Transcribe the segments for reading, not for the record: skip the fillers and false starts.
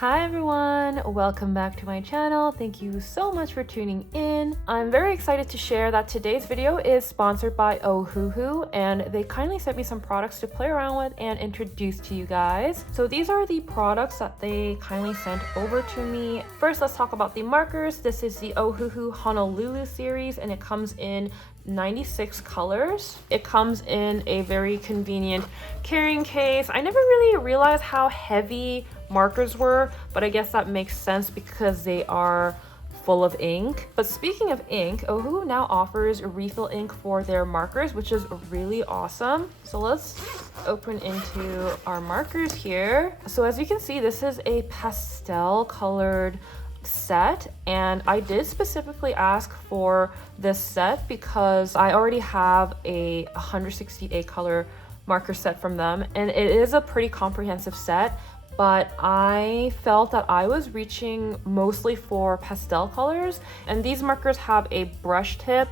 Hi everyone, welcome back to my channel. Thank you so much for tuning in. I'm very excited to share that today's video is sponsored by Ohuhu, and they kindly sent me some products to play around with and introduce to you guys. So these are the products that they kindly sent over to me. First, let's talk about the markers. This is the Ohuhu Honolulu series, and it comes in 96 colors. It comes in a very convenient carrying case. I never really realized how heavy markers were, but I guess that makes sense because they are full of ink. But speaking of ink, Ohuhu now offers refill ink for their markers, which is really awesome. So let's open into our markers here. So as you can see, this is a pastel colored set, and I did specifically ask for this set because I already have a 168 color marker set from them, and it is a pretty comprehensive set, but I felt that I was reaching mostly for pastel colors, and these markers have a brush tip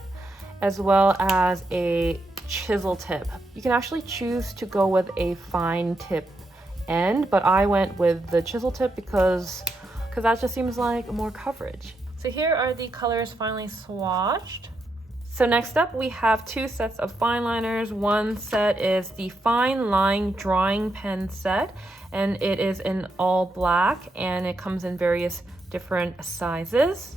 as well as a chisel tip. You can actually choose to go with a fine tip end, but I went with the chisel tip because that just seems like more coverage. So here are the colors finally swatched. So next up, we have two sets of fine liners. One set is the fine line drawing pen set, and it is in all black, and it comes in various different sizes.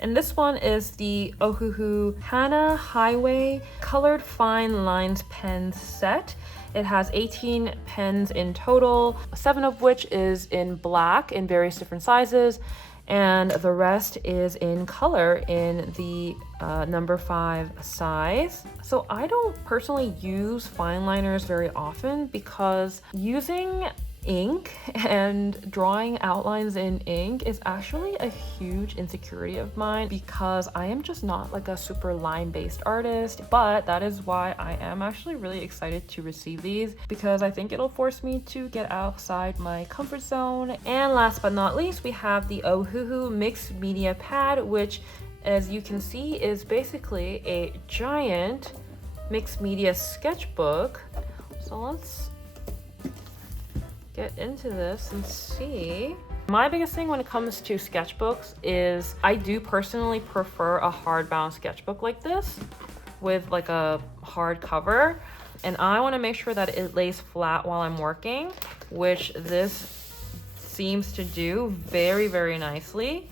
And this one is the Ohuhu Hana Highway Colored Fine Lines Pen Set. It has 18 pens in total, 7 of which is in black in various different sizes, and the rest is in color in the number 5 size. So I don't personally use fine liners very often because using ink and drawing outlines in ink is actually a huge insecurity of mine because I am just not like a super line-based artist. But that is why I am actually really excited to receive these, because I think it'll force me to get outside my comfort zone. And last but not least, we have the Ohuhu Mixed Media Pad, which, as you can see, is basically a giant mixed media sketchbook. So let's get into this and see. My biggest thing when it comes to sketchbooks is I do personally prefer a hardbound sketchbook like this with like a hard cover, and I want to make sure that it lays flat while I'm working, which this seems to do very, very nicely.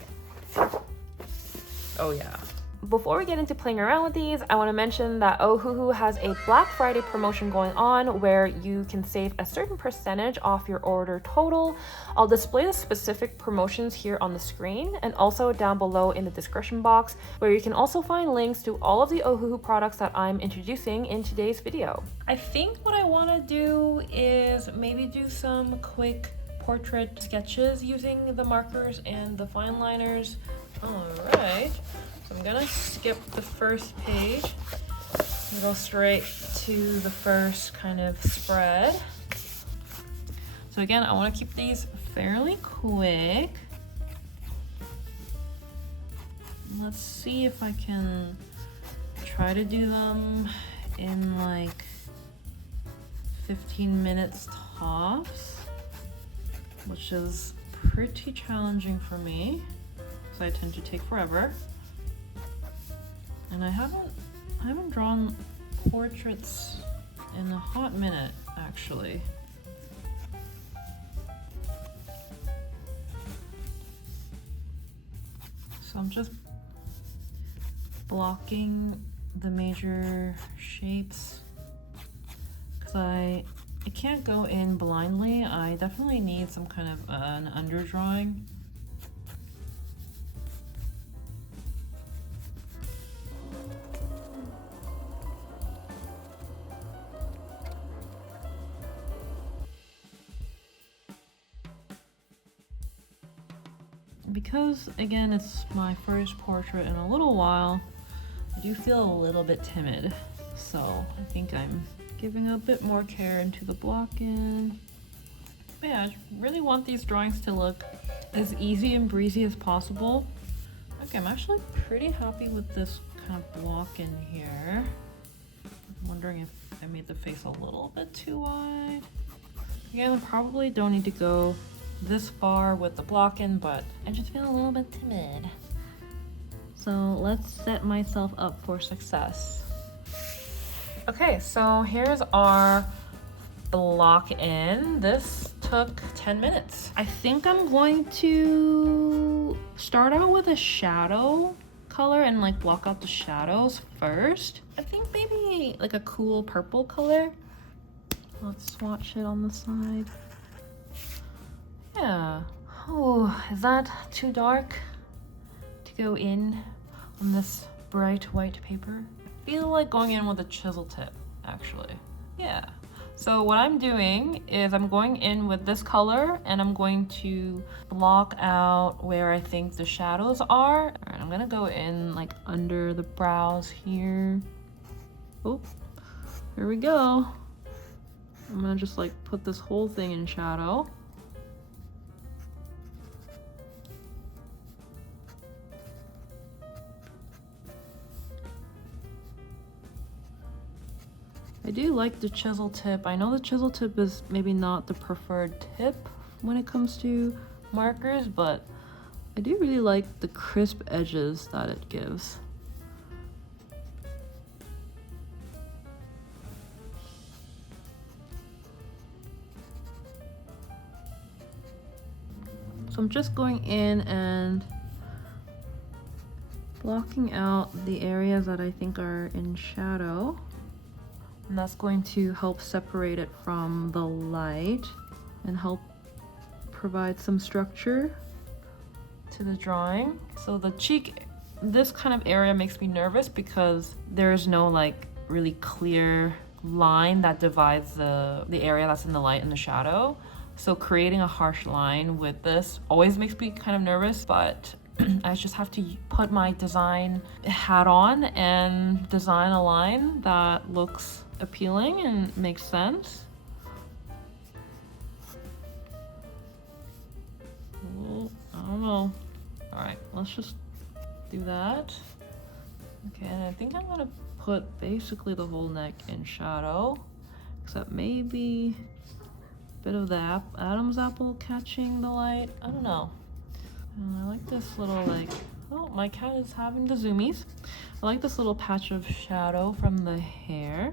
Oh yeah. Before we get into playing around with these, I want to mention that Ohuhu has a Black Friday promotion going on where you can save a certain percentage off your order total. I'll display the specific promotions here on the screen and also down below in the description box, where you can also find links to all of the Ohuhu products that I'm introducing in today's video. I think what I want to do is maybe do some quick portrait sketches using the markers and the fine liners. All right. I'm gonna skip the first page and go straight to the first kind of spread. So again, I want to keep these fairly quick. Let's see if I can try to do them in like 15 minutes tops, which is pretty challenging for me because I tend to take forever. And I haven't drawn portraits in a hot minute, actually. So I'm just blocking the major shapes because I can't go in blindly. I definitely need some kind of an underdrawing. Because again, it's my first portrait in a little while, I do feel a little bit timid. So I think I'm giving a bit more care into the blocking. But yeah, I really want these drawings to look as easy and breezy as possible. Okay, I'm actually pretty happy with this kind of block in here. I'm wondering if I made the face a little bit too wide. Again, I probably don't need to go this far with the block in, but I just feel a little bit timid. So let's set myself up for success. Okay, so here's our block in. This took 10 minutes. I think I'm going to start out with a shadow color and like block out the shadows first. I think maybe like a cool purple color. Let's swatch it on the side. Yeah. Oh, is that too dark to go in on this bright white paper? I feel like going in with a chisel tip, actually. Yeah. So what I'm doing is I'm going in with this color and I'm going to block out where I think the shadows are. All right, I'm gonna go in like under the brows here. Oh, here we go. I'm gonna just like put this whole thing in shadow. I do like the chisel tip. I know the chisel tip is maybe not the preferred tip when it comes to markers, but I do really like the crisp edges that it gives. So I'm just going in and blocking out the areas that I think are in shadow. And that's going to help separate it from the light and help provide some structure to the drawing. So the cheek, this kind of area makes me nervous because there's no like really clear line that divides the area that's in the light and the shadow. So creating a harsh line with this always makes me kind of nervous, but I just have to put my design hat on and design a line that looks appealing and makes sense. Oh, I don't know. All right, let's just do that. Okay, and I think I'm gonna put basically the whole neck in shadow, except maybe a bit of the Adam's apple catching the light. I don't know. And I like this little like, oh, my cat is having the zoomies. I like this little patch of shadow from the hair.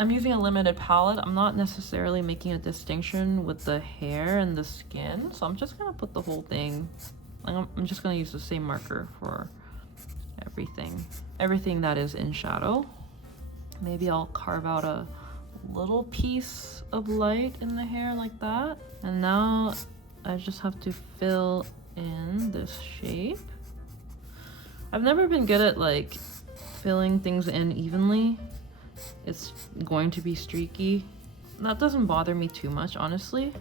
I'm using a limited palette. I'm not necessarily making a distinction with the hair and the skin, so I'm just gonna put the whole thing. I'm just gonna use the same marker for everything that is in shadow. Maybe I'll carve out a little piece of light in the hair like that. And now I just have to fill in this shape. I've never been good at like filling things in evenly. It's going to be streaky. That doesn't bother me too much, honestly.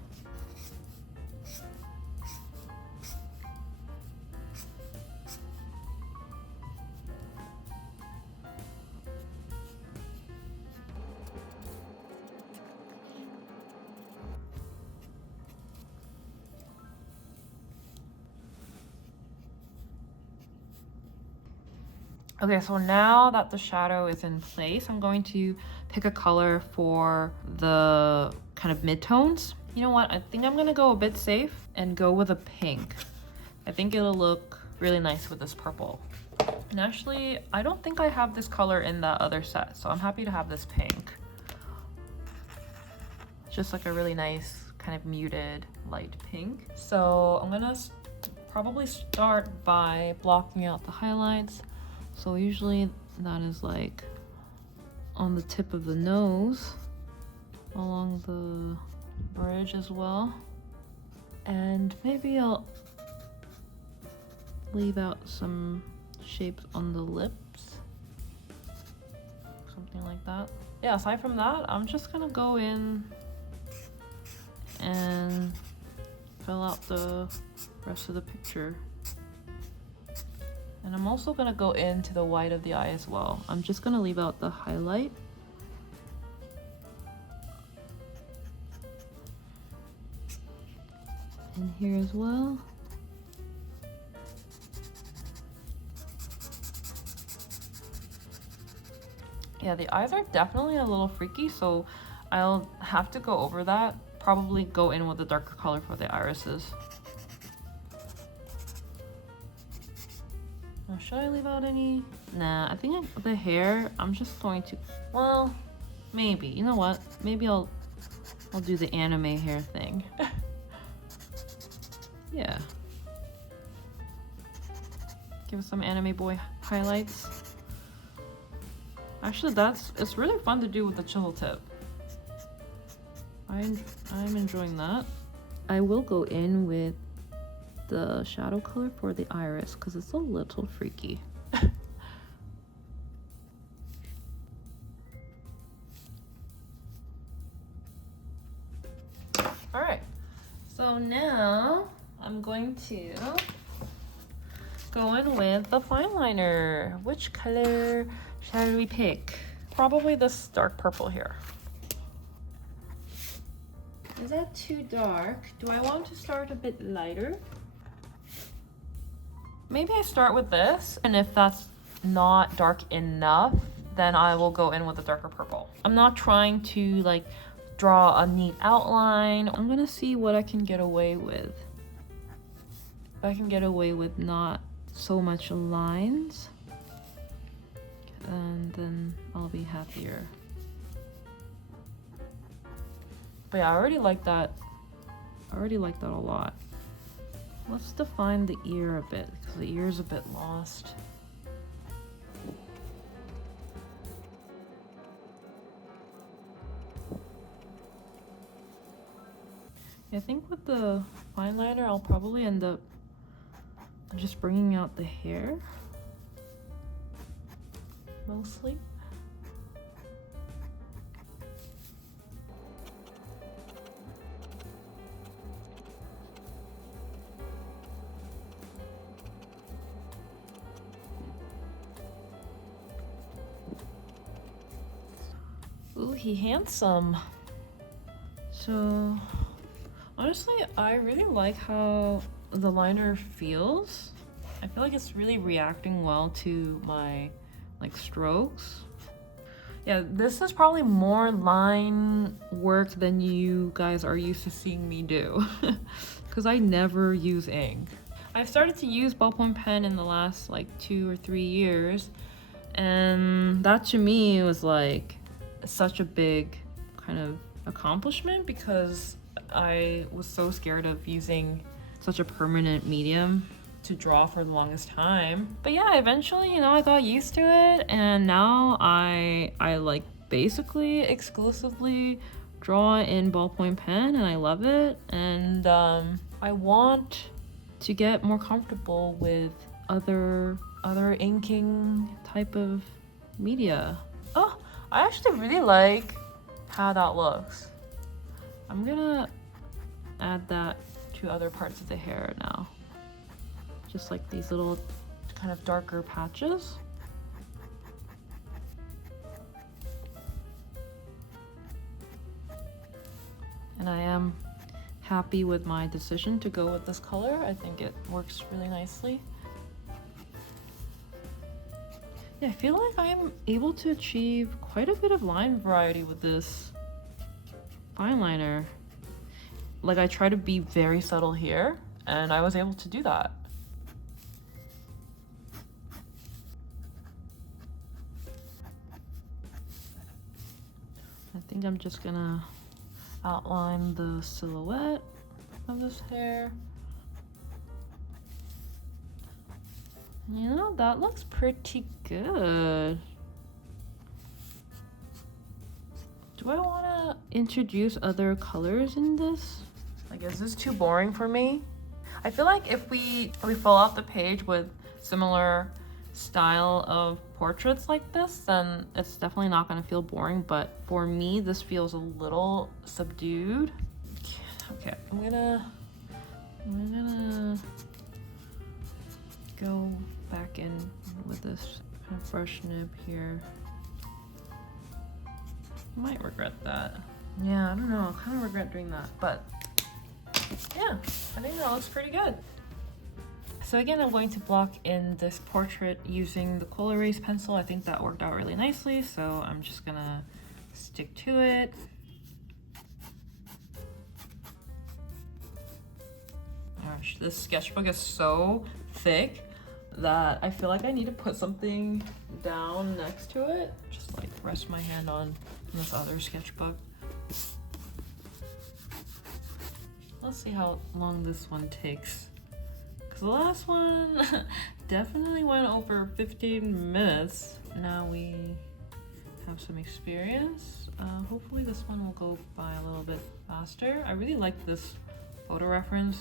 Okay, so now that the shadow is in place, I'm going to pick a color for the kind of mid-tones. You know what? I think I'm gonna go a bit safe and go with a pink. I think it'll look really nice with this purple. And actually, I don't think I have this color in that other set, so I'm happy to have this pink. It's just like a really nice kind of muted light pink. So I'm gonna probably start by blocking out the highlights. So usually that is like on the tip of the nose, along the bridge as well. And maybe I'll leave out some shapes on the lips, something like that. Yeah, aside from that, I'm just gonna go in and fill out the rest of the picture. And I'm also gonna go into the white of the eye as well. I'm just gonna leave out the highlight. And here as well. Yeah, the eyes are definitely a little freaky, so I'll have to go over that probably go in with a darker color for the irises. Now, should I leave out any? Nah, I think the hair, I'm just going to, well, maybe. You know what? Maybe I'll do the anime hair thing. Yeah. Give us some anime boy highlights. Actually, it's really fun to do with the chisel tip. I'm enjoying that. I will go in with the shadow color for the iris because it's a little freaky. All right, so now I'm going to go in with the fine liner. Which color shall we pick? Probably this dark purple here. Is that too dark? Do I want to start a bit lighter? Maybe I start with this, and if that's not dark enough, then I will go in with the darker purple. I'm not trying to like draw a neat outline. I'm gonna see what I can get away with. If I can get away with not so much lines, and then I'll be happier. But yeah, I already like that. I already like that a lot. Let's define the ear a bit, because the ear's a bit lost. I think with the fine liner, I'll probably end up just bringing out the hair. Mostly. Ooh, he handsome. So, honestly, I really like how the liner feels. I feel like it's really reacting well to my like strokes. Yeah, this is probably more line work than you guys are used to seeing me do, because I never use ink. I've started to use ballpoint pen in the last like 2 or 3 years, and that to me was like such a big kind of accomplishment because I was so scared of using such a permanent medium to draw for the longest time. But yeah, eventually, you know, I got used to it, and now I like basically exclusively draw in ballpoint pen, and I love it. And I want to get more comfortable with other inking type of media. Oh, I actually really like how that looks. I'm gonna add that to other parts of the hair now. Just like these little kind of darker patches. And I am happy with my decision to go with this color. I think it works really nicely. Yeah, I feel like I'm able to achieve quite a bit of line variety with this fine liner. Like, I try to be very subtle here, and I was able to do that. I think I'm just gonna outline the silhouette of this hair. You know, that looks pretty good. Do I want to introduce other colors in this? Like, is this too boring for me? I feel like if we fill out the page with similar style of portraits like this, then it's definitely not going to feel boring. But for me, this feels a little subdued. Okay, I'm gonna go back in with this kind of fresh nib here. Might regret that. Yeah, I don't know. I kind of regret doing that, but yeah, I think that looks pretty good. So again, I'm going to block in this portrait using the Col-erase pencil. I think that worked out really nicely, so I'm just gonna stick to it. gosh, this sketchbook is so thick that I feel like I need to put something down next to it. Just like rest my hand on this other sketchbook. Let's see how long this one takes. Because the last one definitely went over 15 minutes. Now we have some experience. Hopefully this one will go by a little bit faster. I really like this photo reference.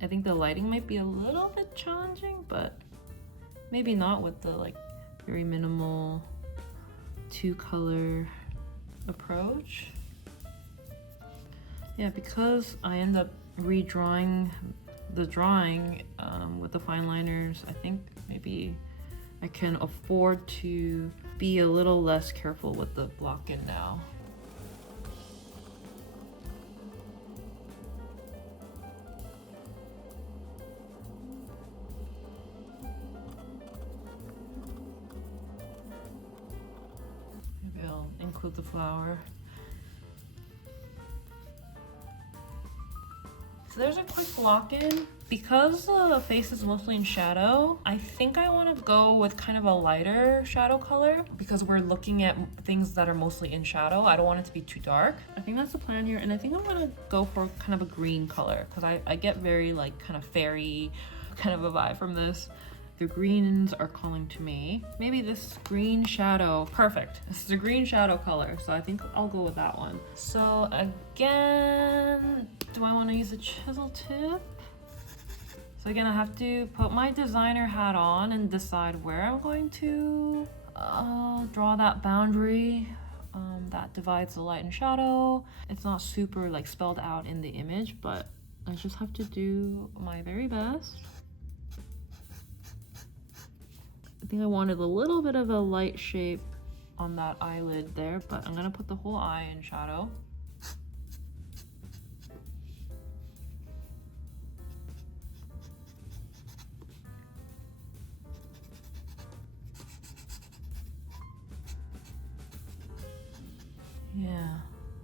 I think the lighting might be a little bit challenging, but maybe not with the like very minimal two-color approach. Yeah, because I end up redrawing the drawing with the fine liners, I think maybe I can afford to be a little less careful with the block in now. Maybe I'll include the flower. So there's a quick block in. Because the face is mostly in shadow, I think I want to go with kind of a lighter shadow color because we're looking at things that are mostly in shadow. I don't want it to be too dark. I think that's the plan here, and I think I'm gonna go for kind of a green color because I get very like kind of fairy kind of a vibe from this. The greens are calling to me. Maybe this green shadow, perfect. This is a green shadow color, so I think I'll go with that one. So again, do I want to use a chisel tip? So again, I have to put my designer hat on and decide where I'm going to draw that boundary that divides the light and shadow. It's not super like spelled out in the image, but I just have to do my very best. I think I wanted a little bit of a light shape on that eyelid there, but I'm gonna put the whole eye in shadow. Yeah,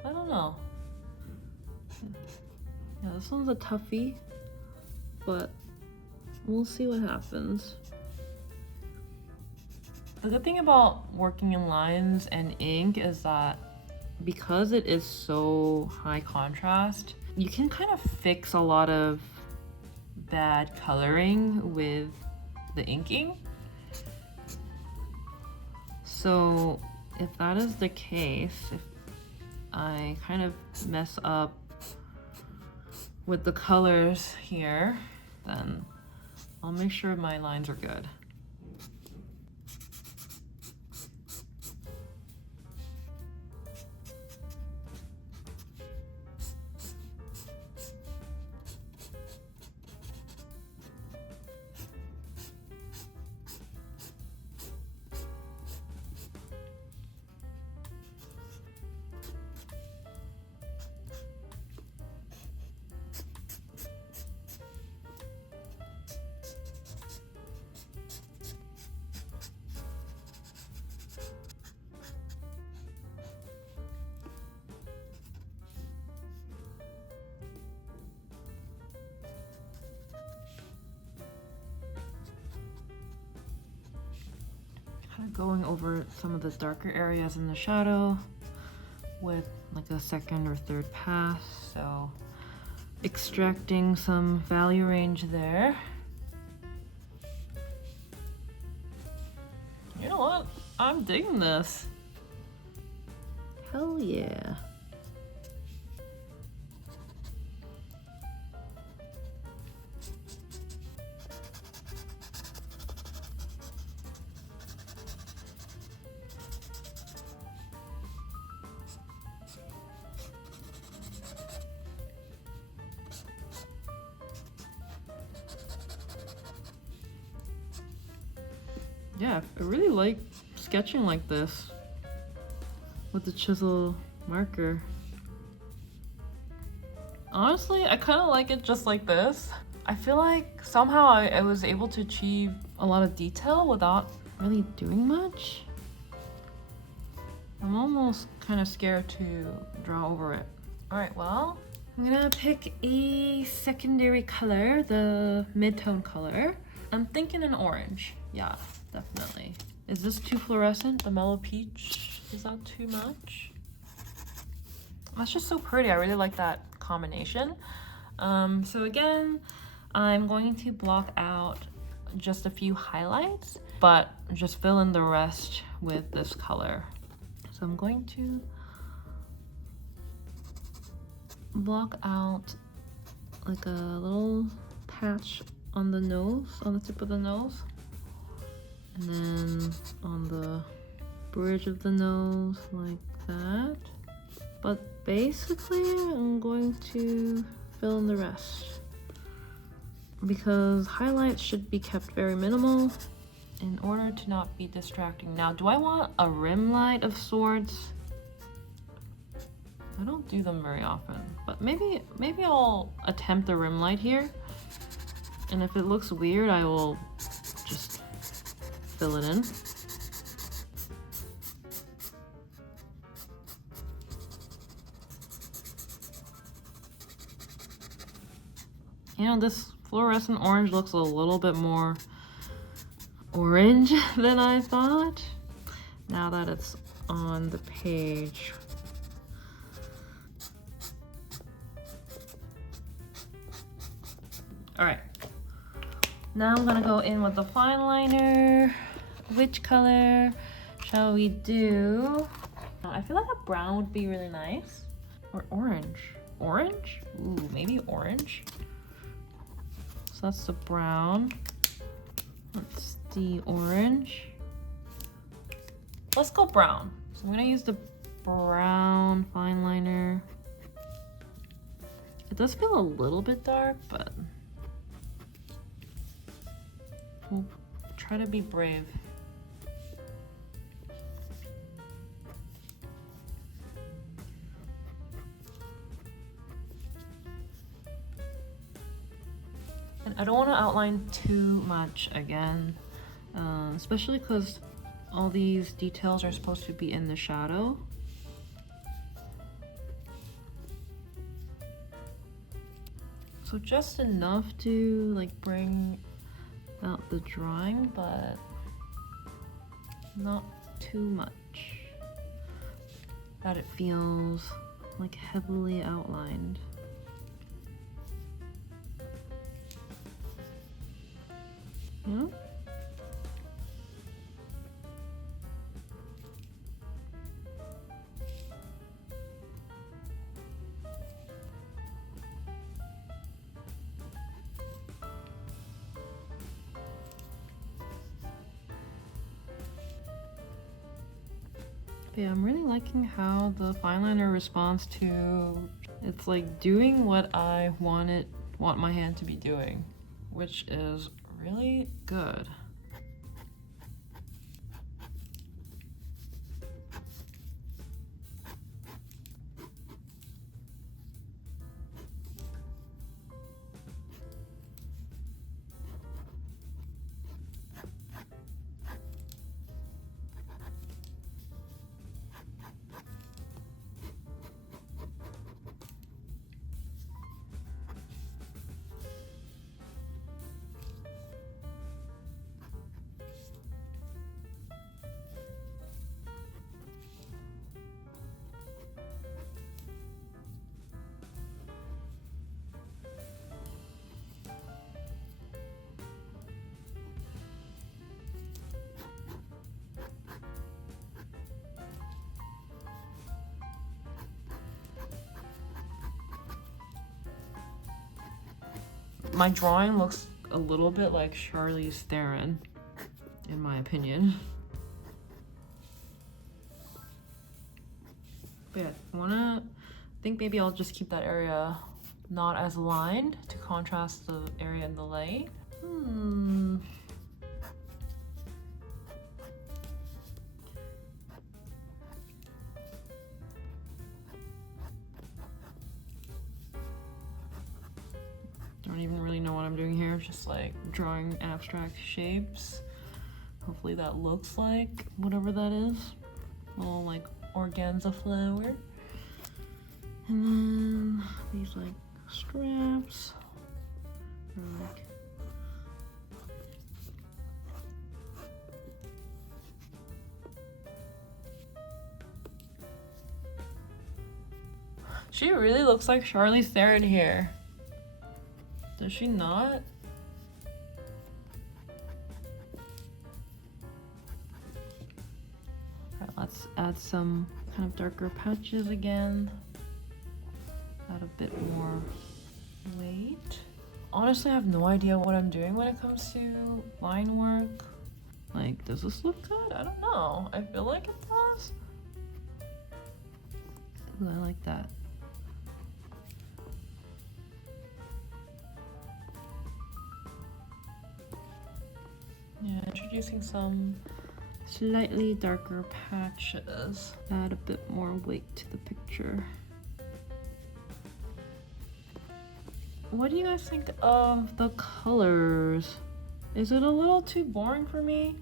I don't know. Yeah, this one's a toughie, but we'll see what happens. The good thing about working in lines and ink is that because it is so high contrast, you can kind of fix a lot of bad coloring with the inking. So if that is the case, if I kind of mess up with the colors here, then I'll make sure my lines are good. Kind of going over some of the darker areas in the shadow with like a second or third pass, so extracting some value range there. You know what? I'm digging this. Hell yeah. Yeah, I really like sketching like this with the chisel marker. Honestly, I kind of like it just like this. I feel like somehow I was able to achieve a lot of detail without really doing much. I'm almost kind of scared to draw over it. All right, well, I'm gonna pick a secondary color, the mid-tone color. I'm thinking an orange. Yeah, definitely. Is this too fluorescent? The mellow peach? Is that too much? That's just so pretty. I really like that combination. So again, I'm going to block out just a few highlights, but just fill in the rest with this color. So I'm going to block out like a little patch on the nose, on the tip of the nose, and then on the bridge of the nose like that. But basically I'm going to fill in the rest because highlights should be kept very minimal in order to not be distracting. Now, do I want a rim light of sorts? I don't do them very often, but maybe I'll attempt the rim light here. And if it looks weird, I will just fill it in. You know, this fluorescent orange looks a little bit more orange than I thought. Now that it's on the page. All right, now I'm gonna go in with the fine liner. Which color shall we do? I feel like a brown would be really nice. Or orange. Orange? Ooh, maybe orange. So that's the brown. That's the orange. Let's go brown. So I'm gonna use the brown fine liner. It does feel a little bit dark, but we'll try to be brave. And I don't want to outline too much again, especially because all these details are supposed to be in the shadow. So just enough to like bring out the drawing, but not too much that it feels like heavily outlined. Yeah. Yeah, I'm really liking how the fine liner responds to, it's like doing what I want my hand to be doing, which is really good. My drawing looks a little bit like Charlize Theron, in my opinion. But yeah, I think maybe I'll just keep that area not as lined to contrast the area in the light. Don't even really know what I'm doing here, just like drawing abstract shapes. Hopefully that looks like whatever that is. A little like organza flower. And then these like straps are like she really looks like Charlize Theron here. Does she not? Okay, let's add some kind of darker patches again. Add a bit more weight. Honestly, I have no idea what I'm doing when it comes to line work. Like, does this look good? I don't know. I feel like it does. Ooh, I like that. Yeah, introducing some slightly darker patches. Add a bit more weight to the picture. What do you guys think of the colors? Is it a little too boring for me?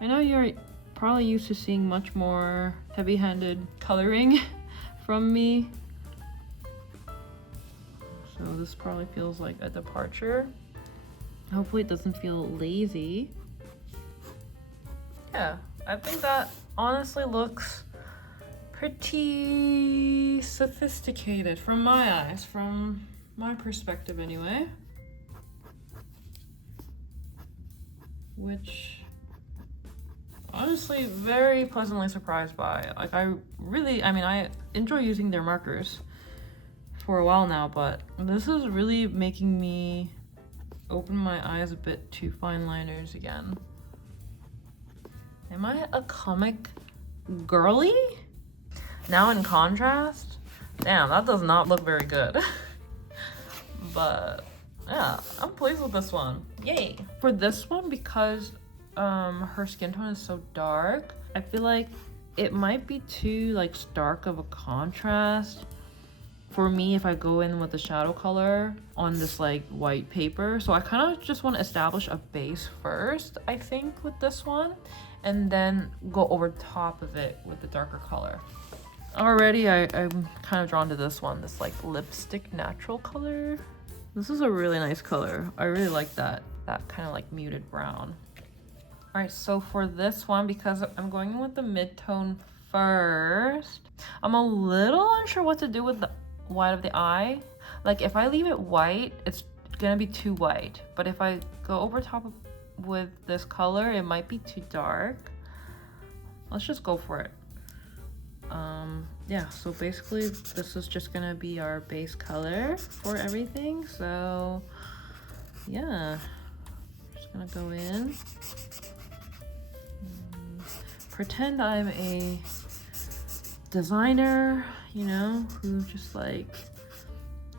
I know you're probably used to seeing much more heavy-handed coloring from me. So this probably feels like a departure. Hopefully it doesn't feel lazy. Yeah, I think that honestly looks pretty sophisticated from my eyes, from my perspective anyway. Which honestly very pleasantly surprised by. Like I enjoy using their markers for a while now, but this is really making me open my eyes a bit to fine liners again. Am I a comic girly? Now in contrast, damn, that does not look very good. But yeah, I'm pleased with this one. Yay! For this one, because her skin tone is so dark, I feel like it might be too like stark of a contrast for me if I go in with the shadow color on this like white paper. So I kind of just want to establish a base first, I think, with this one, and then go over top of it with the darker color. Already I'm kind of drawn to this one, this like lipstick natural color. This is a really nice color. I really like that kind of like muted brown. All right, so for this one, because I'm going in with the mid-tone first, I'm a little unsure what to do with the white of the eye. Like if I leave it white, it's gonna be too white. But if I go over top with this color, it might be too dark. Let's just go for it. Yeah, so basically this is just gonna be our base color for everything. So yeah, just gonna go in. Pretend I'm a designer, you know, who just like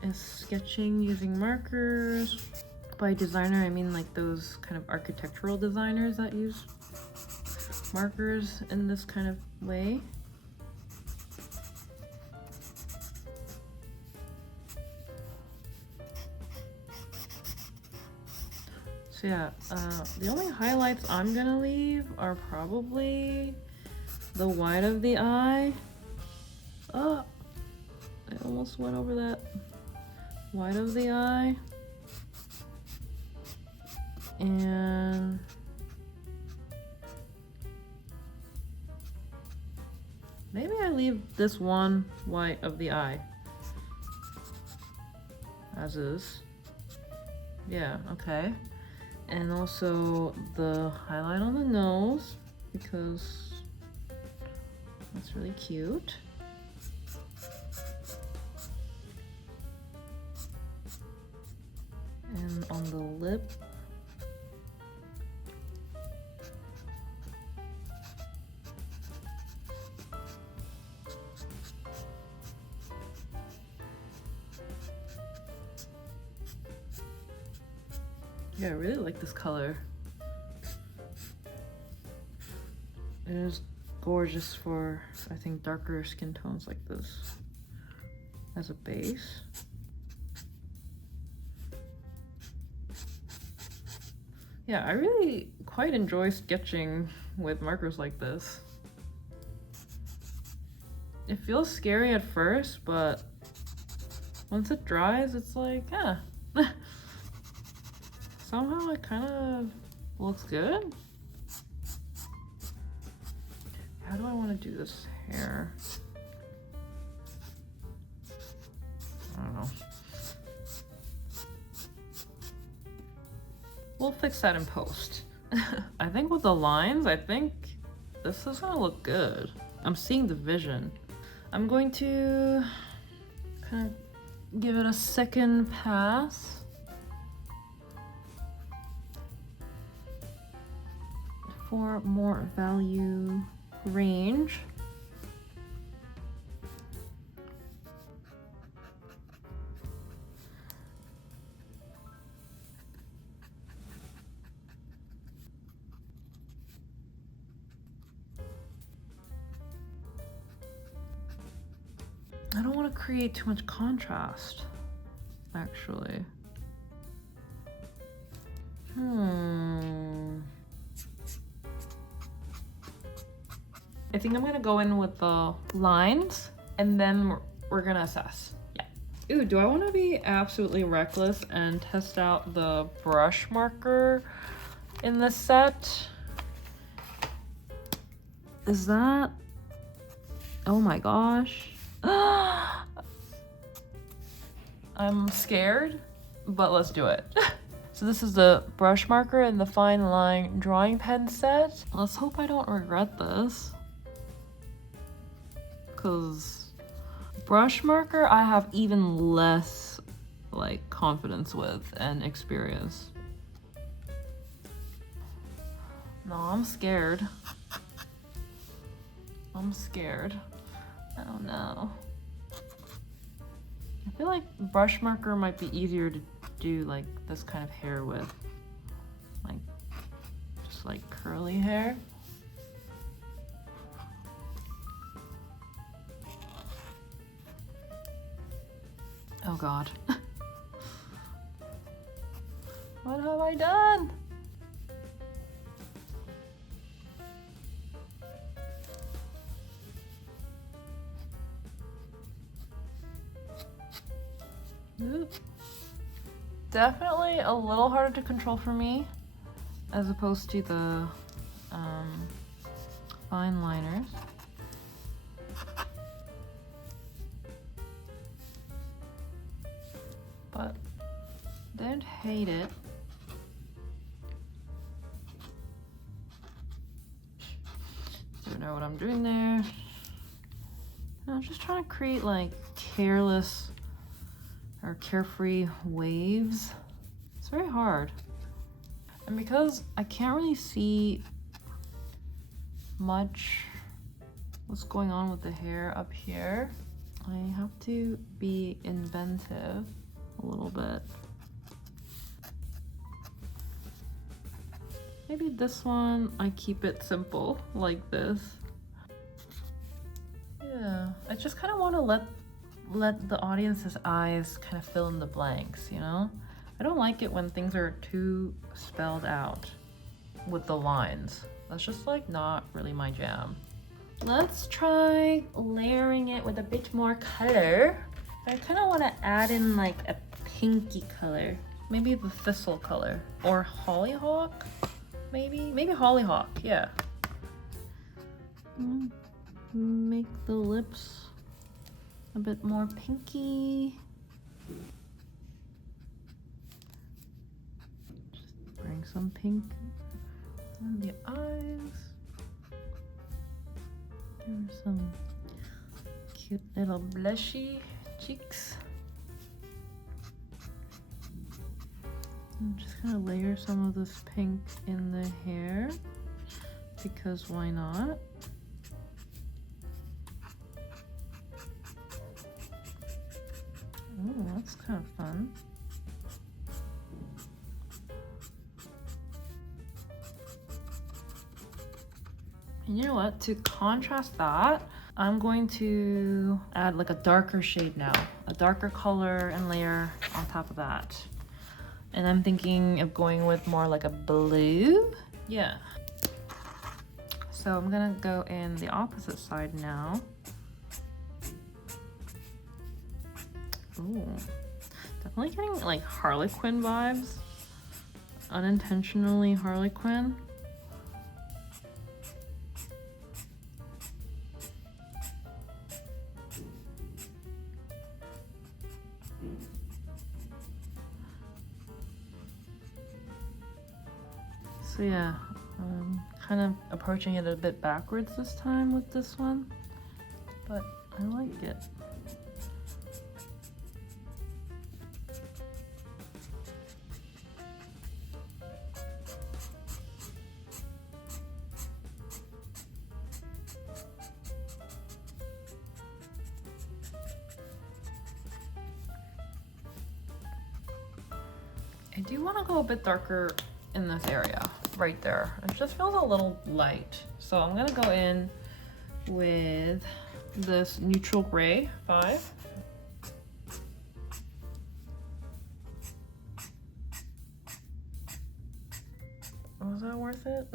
is sketching using markers. By designer, I mean like those kind of architectural designers that use markers in this kind of way. So yeah, the only highlights I'm gonna leave are probably the white of the eye. Oh, I almost went over that. White of the eye. And maybe I leave this one white of the eye as is. Yeah, okay. And also the highlight on the nose, because that's really cute. And on the lip, yeah, I really like this color. It is gorgeous for, I think, darker skin tones like this as a base. Yeah, I really quite enjoy sketching with markers like this. It feels scary at first, but once it dries, it's like, yeah. Somehow it kind of looks good. How do I want to do this hair? I don't know. We'll fix that in post. I think with the lines, I think this is gonna look good. I'm seeing the vision. I'm going to kind of give it a second pass. For more value range. I don't want to create too much contrast, actually. I think I'm gonna go in with the lines and then we're gonna assess. Yeah. Ooh, do I want to be absolutely reckless and test out the brush marker in this set? Is that... Oh my gosh. I'm scared, but let's do it. So this is the brush marker and the fine line drawing pen set. Let's hope I don't regret this. Because brush marker I have even less like confidence with and experience. No, I'm scared. I'm scared. I don't know. I feel like brush marker might be easier to do like this kind of hair with. Like, just like curly hair. Oh God. What have I done? Oop. Definitely a little harder to control for me as opposed to the fine liners. But don't hate it. Don't know what I'm doing there. I'm just trying to create like careless or carefree waves. It's very hard. And because I can't really see much what's going on with the hair up here, I have to be inventive a little bit. Maybe this one, I keep it simple like this. Yeah, I just kind of want to let the audience's eyes kind of fill in the blanks, you know? I don't like it when things are too spelled out with the lines. That's just like not really my jam. Let's try layering it with a bit more color. I kind of want to add in like a pinky color. Maybe the thistle color or hollyhock, maybe hollyhock, yeah. Make the lips a bit more pinky. Just bring some pink on the eyes. There are some cute little blushy cheeks. I'm just gonna layer some of this pink in the hair because why not? Oh, that's kind of fun. And you know what? To contrast that, I'm going to add like a darker shade now, a darker color and layer on top of that. And I'm thinking of going with more like a blue. Yeah. So I'm gonna go in the opposite side now. Ooh, definitely getting like Harlequin vibes. Unintentionally Harlequin. So yeah, I'm kind of approaching it a bit backwards this time with this one, but I like it. I do want to go a bit darker in this area right there. It just feels a little light. So I'm gonna go in with this neutral gray 5. Was that worth it?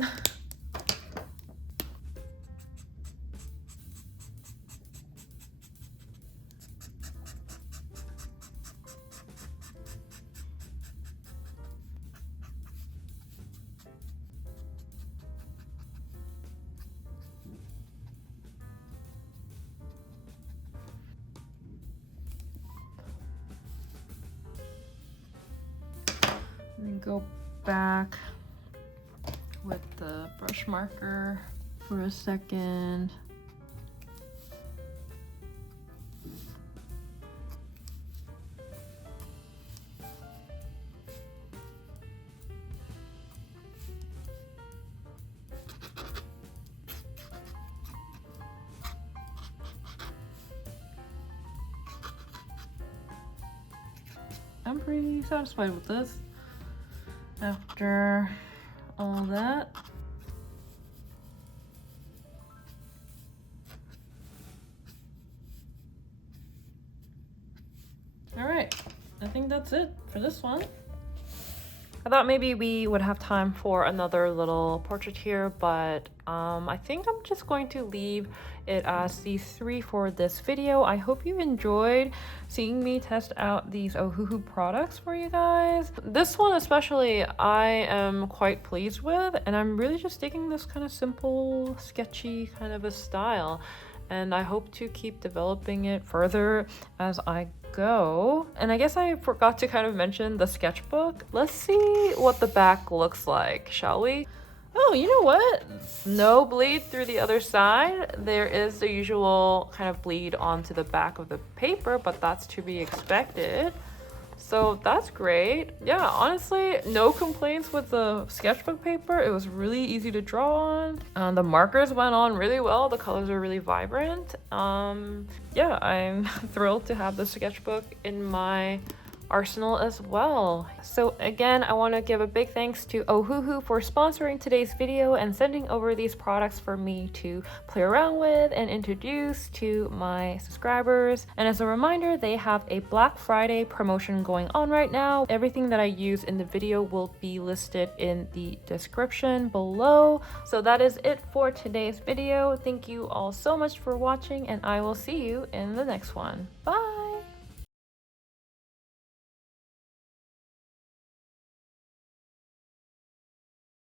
And then go back with the brush marker for a second. I'm pretty satisfied with this. After all that, all right, I think that's it for this one. I thought maybe we would have time for another little portrait here, but I think I'm just going to leave it as these 3 for this video. I hope you enjoyed seeing me test out these Ohuhu products for you guys. This one especially I am quite pleased with, and I'm really just digging this kind of simple, sketchy kind of a style. And I hope to keep developing it further as I go. And I guess I forgot to kind of mention the sketchbook. Let's see what the back looks like, shall we? Oh, you know what? No bleed through the other side. There is the usual kind of bleed onto the back of the paper, but that's to be expected. So that's great. Yeah, honestly, no complaints with the sketchbook paper. It was really easy to draw on. The markers went on really well. The colors are really vibrant. Yeah, I'm thrilled to have the sketchbook in my arsenal as well. So again, I want to give a big thanks to Ohuhu for sponsoring today's video and sending over these products for me to play around with and introduce to my subscribers. And as a reminder, they have a Black Friday promotion going on right now. Everything that I use in the video will be listed in the description below. So that is it for today's video. Thank you all so much for watching, and I will see you in the next one. Bye!